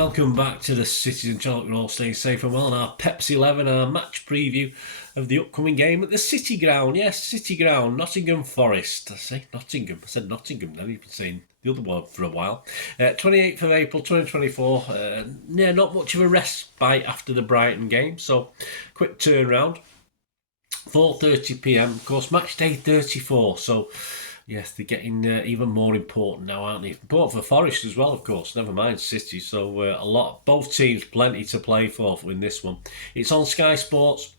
welcome back to the Citizen Channel. We're all staying safe and well on our Pepsi 11, our match preview of the upcoming game at the City Ground. Yes, City Ground, Nottingham Forest. I say Nottingham. I said Nottingham then. You've been saying the other one for a while. 28th of April 2024. Not much of a respite after the Brighton game, so quick turnaround. 4:30pm, of course, match day 34, so yes, they're getting even more important now, aren't they? Important for Forest as well, of course, never mind City, so both teams plenty to play for in this one. It's on Sky Sports.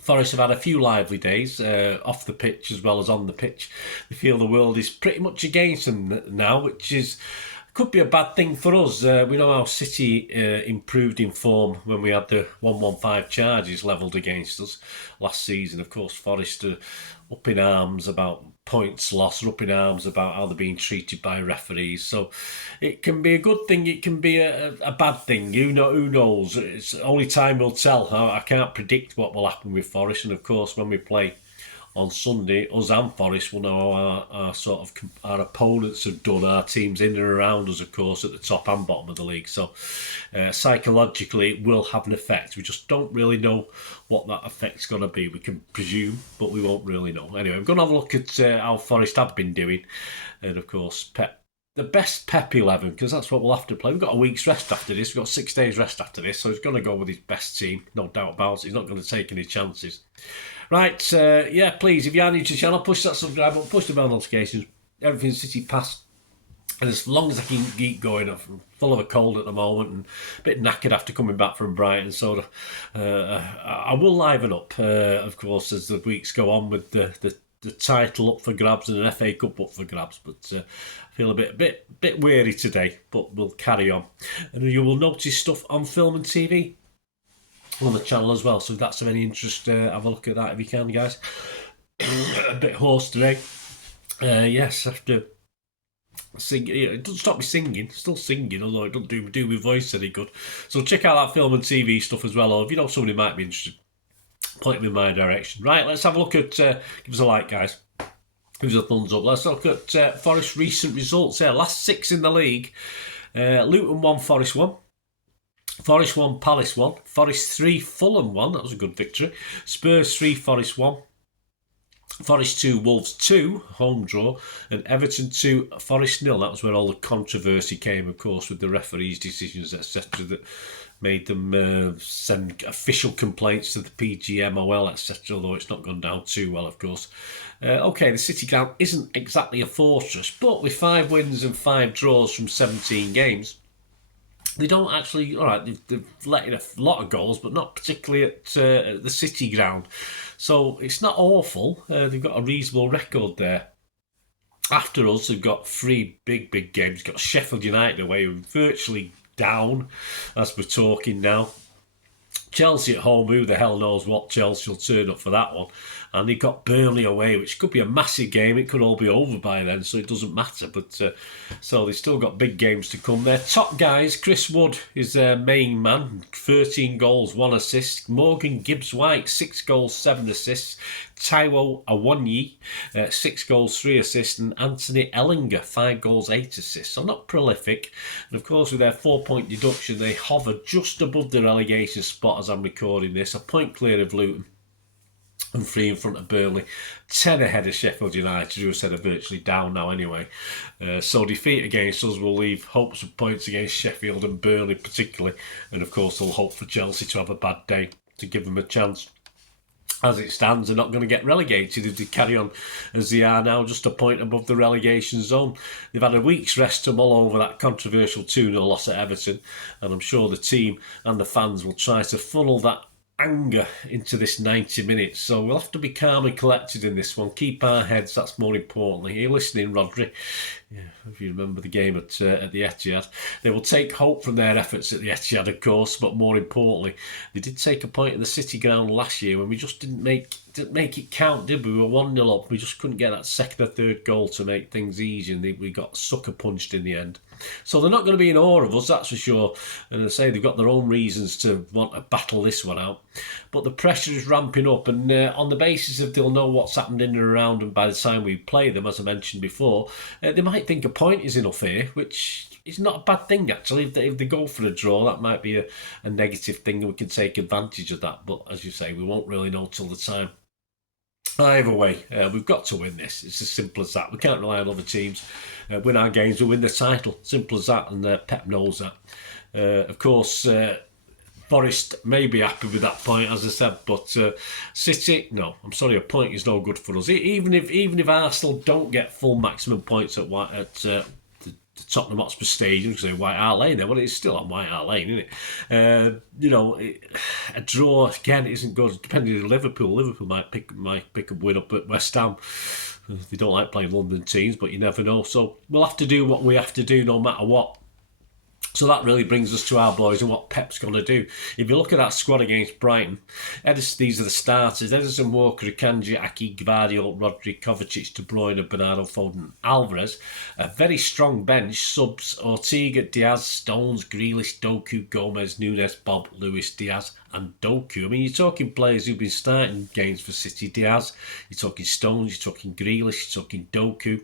Forest have had a few lively days, off the pitch as well as on the pitch. They feel the world is pretty much against them now, which could be a bad thing for us. We know how City improved in form when we had the 115 charges levelled against us last season. Of course, Forest are up in arms about points lost, up in arms about how they're being treated by referees. So it can be a good thing, it can be a bad thing. Who knows? It's only time will tell. I can't predict what will happen with Forest. And of course, when we play on Sunday, us and Forest will know how our opponents have done, our teams in and around us, of course, at the top and bottom of the league. So psychologically, it will have an effect. We just don't really know what that effect's going to be. We can presume, but we won't really know. Anyway, I'm going to have a look at how Forest have been doing. And of course, the best Pep 11, because that's what we'll have to play. We've got a week's rest after this. We've got 6 days rest after this. So he's going to go with his best team, no doubt about it. He's not going to take any chances. Right, please, if you are new to the channel, push that subscribe button, push the bell notifications. Everything City Pass. And as long as I can keep going, I'm full of a cold at the moment and a bit knackered after coming back from Brighton. So I will liven up, of course, as the weeks go on with the title up for grabs and an FA Cup up for grabs. But I feel a bit weary today, but we'll carry on. And you will notice stuff on film and TV on the channel as well, so if that's of any interest, have a look at that if you can, guys. A bit hoarse today. Yes, after singing, it doesn't stop me singing, still singing, although it doesn't do my voice any good. So check out that film and TV stuff as well, or if you know somebody might be interested, point them in my direction. Right, let's have a look at, give us a like, guys. Give us a thumbs up. Let's look at Forest's recent results. Last 6 in the league. Luton 1, Forest 1. Forest 1, Palace 1. Forest 3, Fulham 1. That was a good victory. Spurs 3, Forest 1. Forest 2, Wolves 2, home draw. And Everton 2, Forest 0. That was where all the controversy came, of course, with the referees' decisions, etc., that made them send official complaints to the PGMOL, etc., although it's not gone down too well, of course. The City Ground isn't exactly a fortress, but with 5 wins and 5 draws from 17 games, they don't actually, they've let in a lot of goals, but not particularly at the City Ground. So it's not awful. They've got a reasonable record there. After us, they've got 3 big games. They've got Sheffield United away, virtually down as we're talking now. Chelsea at home, who the hell knows what Chelsea will turn up for that one. And they've got Burnley away, which could be a massive game. It could all be over by then, so it doesn't matter. But so they've still got big games to come. Their top guys, Chris Wood is their main man, 13 goals, 1 assist. Morgan Gibbs-White, 6 goals, 7 assists. Taiwo Awoniyi, 6 goals, 3 assists. And Anthony Ellinger, 5 goals, 8 assists. So not prolific. And of course, with their 4-point deduction, they hover just above the relegation spot as I'm recording this. A point clear of Luton and 3 in front of Burnley, 10 ahead of Sheffield United, who I said are virtually down now anyway. So defeat against us will leave hopes of points against Sheffield and Burnley particularly, and of course they'll hope for Chelsea to have a bad day to give them a chance. As it stands, they're not going to get relegated if they carry on as they are now, just a point above the relegation zone. They've had a week's rest to mull over that controversial 2-0 loss at Everton, and I'm sure the team and the fans will try to funnel that anger into this 90 minutes. So we'll have to be calm and collected in this one. Keep our heads, that's more importantly. Are you listening, Rodri? Yeah, if you remember the game at the Etihad. They will take hope from their efforts at the Etihad, of course, but more importantly, they did take a point in the City Ground last year when we just didn't make it count, did we? We were 1-0 up. We just couldn't get that second or third goal to make things easy, and we got sucker punched in the end. So they're not going to be in awe of us, that's for sure. And as I say, they've got their own reasons to want to battle this one out. But the pressure is ramping up, and on the basis of they'll know what's happened in and around, and by the time we play them, as I mentioned before, they might think a point is enough here, which it's not a bad thing, actually. If they go for a draw, that might be a negative thing, and we can take advantage of that. But as you say, we won't really know till the time. Either way, we've got to win this. It's as simple as that. We can't rely on other teams. Win our games, we win the title. Simple as that, and Pep knows that. Of course, Forest may be happy with that point, as I said, but City, no. I'm sorry, a point is no good for us. Even if Arsenal don't get full maximum points at the Tottenham Hotspur Stadium, because White Hart Lane there, well, it's still on White Hart Lane, isn't it? A draw again isn't good. Depending on Liverpool might pick a win up at West Ham. They don't like playing London teams, but you never know. So we'll have to do what we have to do, no matter what. So that really brings us to our boys and what Pep's going to do. If you look at that squad against Brighton, these are the starters. Ederson, Walker, Akanji, Aki, Gvardiol, Rodri, Kovacic, De Bruyne, Bernardo, Foden, Alvarez. A very strong bench. Subs, Ortega, Diaz, Stones, Grealish, Doku, Gomez, Nunes, Bob, Lewis, Diaz and Doku. I mean, you're talking players who've been starting games for City. Diaz, you're talking Stones, you're talking Grealish, you're talking Doku.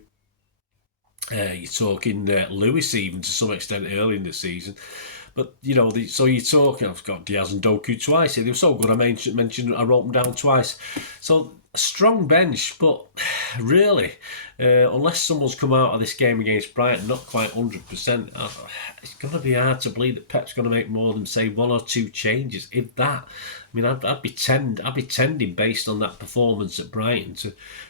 You're talking Lewis even to some extent early in the season. But, so you're talking, I've got Diaz and Doku twice. They were so good, I wrote them down twice. So, a strong bench, but really, unless someone's come out of this game against Brighton, not quite 100%, it's going to be hard to believe that Pep's going to make more than, say, one or two changes, if that. I mean, I'd be tending based on that performance at Brighton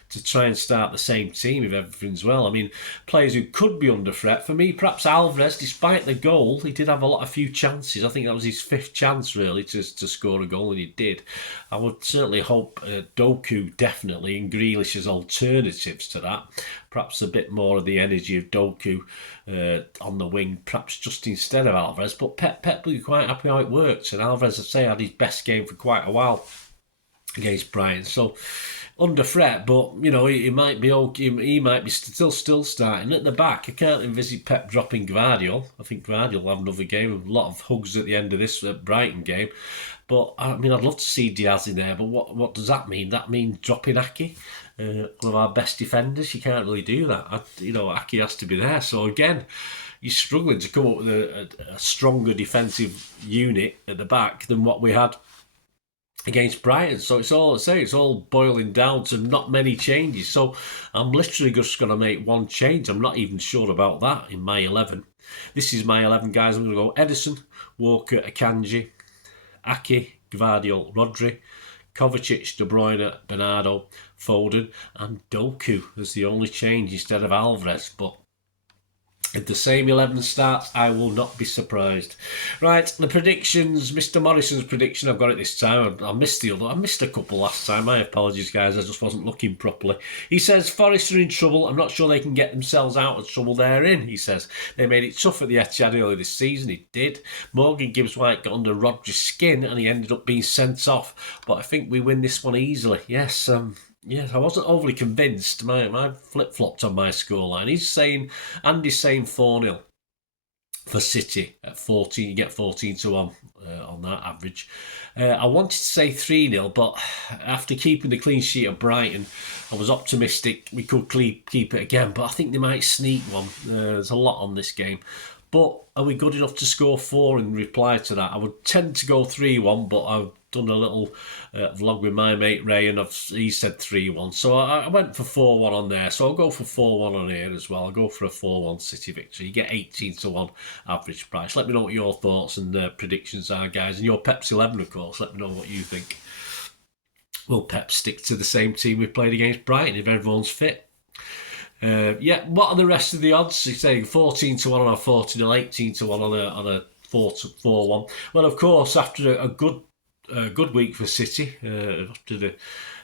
to try and start the same team if everything's well. I mean, players who could be under threat, for me, perhaps Alvarez, despite the goal, he did have a few chances. I think that was his fifth chance, really, to score a goal, and he did. I would certainly hope Doku, definitely, and Grealish as alternatives to that. Perhaps a bit more of the energy of Doku on the wing, perhaps just instead of Alvarez. But Pep will be quite happy how it works. And Alvarez, I'd say, had his best game for quite a while against Brighton. So, under threat, but he might be okay. He might be still starting at the back. I can't envisage Pep dropping Gvardiol. I think Gvardiol will have another game. A lot of hugs at the end of this Brighton game. But I mean, I'd love to see Diaz in there. But what does that mean? That means dropping Aki, one of our best defenders. You can't really do that. Aki has to be there. So again, you're struggling to come up with a stronger defensive unit at the back than what we had against Brighton. So it's all boiling down to not many changes. So I'm literally just going to make one change. I'm not even sure about that in my 11. This is my 11, guys. I'm going to go Ederson, Walker, Akanji, Aki, Gvardiol, Rodri, Kovacic, De Bruyne, Bernardo, Foden and Doku as the only change instead of Alvarez. But if the same 11 starts, I will not be surprised. Right, the predictions. Mr. Morrison's prediction, I've got it this time. I missed a couple last time. My apologies, guys. I just wasn't looking properly. He says, Forest are in trouble. I'm not sure they can get themselves out of trouble they're in, he says. They made it tough at the Etihad earlier this season. It did. Morgan Gibbs-White got under Rodri's skin and he ended up being sent off. But I think we win this one easily. Yes, I wasn't overly convinced. My flip-flopped on my scoreline. Andy's saying 4-0 for City at 14. You get 14 to 1 on that average. I wanted to say 3-0, but after keeping the clean sheet at Brighton, I was optimistic we could keep it again. But I think they might sneak one. There's a lot on this game. But are we good enough to score 4 in reply to that? I would tend to go 3-1, but I've done a little vlog with my mate Ray and he said 3-1. So I went for 4-1 on there. So I'll go for 4-1 on here as well. I'll go for a 4-1 City victory. You get 18 to 1 average price. Let me know what your thoughts and predictions are, guys. And your Pep's 11, of course. Let me know what you think. Will Pep stick to the same team we played against Brighton if everyone's fit? What are the rest of the odds? He's saying 14 to 1 on a 4-0, 18 to 1 on a 4-1. Well, of course, after a good week for City, after the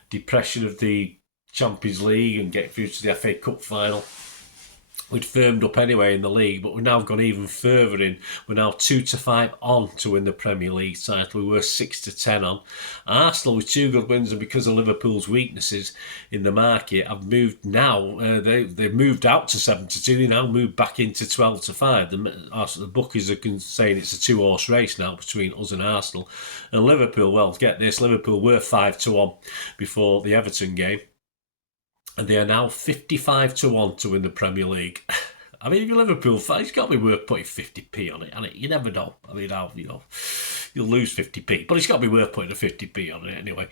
depression of the Champions League and getting through to the FA Cup final, we'd firmed up anyway in the league, but we've now gone even further in. We're now 2-5 on to win the Premier League title. We were 6-10 on. Arsenal with 2 good wins, and because of Liverpool's weaknesses in the market, have moved now. They've moved out to 7-2. They now moved back into 12-5. The bookies are saying it's a 2-horse race now between us and Arsenal. And Liverpool, well, get this, Liverpool were 5-1 before the Everton game. And they are now 55 to 1 to win the Premier League. I mean, if you're a Liverpool fan, it's got to be worth putting 50p on it, and you never know. I mean, you'll lose 50p, but it's got to be worth putting a 50p on it anyway.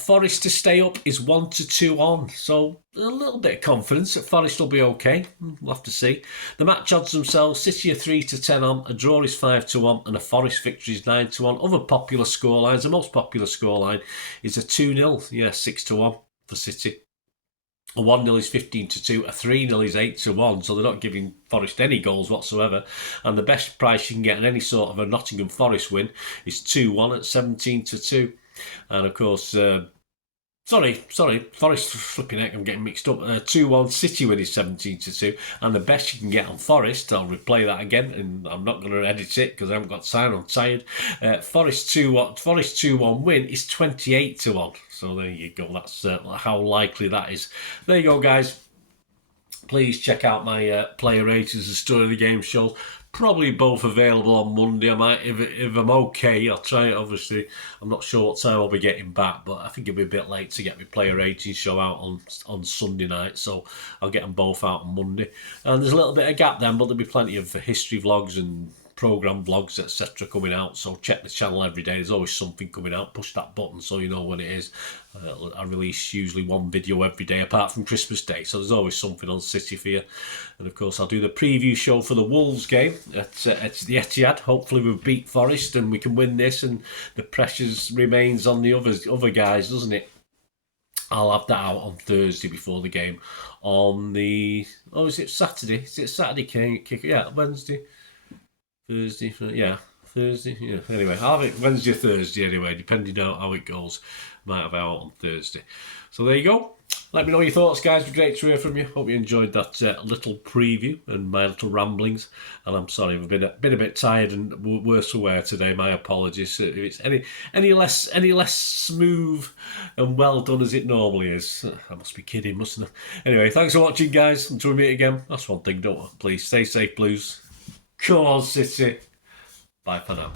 Forest to stay up is 1-2 on, so a little bit of confidence that Forest will be okay. We'll have to see. The match odds themselves: City are 3-10 on, a draw is 5-1, and a Forest victory is 9-1. Other popular scorelines: the most popular scoreline is a 2-0, 6-1 for City. A 1-0 is 15-2, a 3-0 is 8-1, so they're not giving Forest any goals whatsoever. And the best price you can get on any sort of a Nottingham Forest win is 2-1 at 17-2. And of course, Forest, flipping heck, I'm getting mixed up. 2-1 City win is 17-2, and the best you can get on Forest, I'll replay that again, and I'm not going to edit it because I haven't got time. I'm tired. Forest 2-1 win is 28-1. So there you go. That's how likely that is. There you go, guys. Please check out my player ratings and story of the game show. Probably both available on Monday. I might, if I'm okay, I'll try it. Obviously, I'm not sure what time I'll be getting back, but I think it'll be a bit late to get my player ratings show out on Sunday night. So I'll get them both out on Monday. And there's a little bit of gap then, but there'll be plenty of history vlogs and program vlogs, etc. coming out, so check the channel every day. There's always something coming out. Push that button so you know when it is. I release usually one video every day apart from Christmas Day, so there's always something on City for you. And of course I'll do the preview show for the Wolves game at the Etihad. Hopefully we'll beat Forest and we can win this, and the pressure remains on the other guys, doesn't it? I'll have that out on Thursday before the game. On the is it Saturday? Is it Saturday kick? Yeah, Wednesday. Thursday, yeah, Thursday, yeah. Anyway, I'll have it Wednesday or Thursday anyway, depending on how it goes. Might have it out on Thursday. So there you go. Let me know your thoughts, guys. It'd be great to hear from you. Hope you enjoyed that little preview and my little ramblings. And I'm sorry, I've been a bit tired and worse for wear today. My apologies. If it's any less smooth and well done as it normally is, I must be kidding, mustn't I? Anyway, thanks for watching, guys. Until we meet again, that's one thing, don't I? Please stay safe, Blues. Come on, City. Bye for now.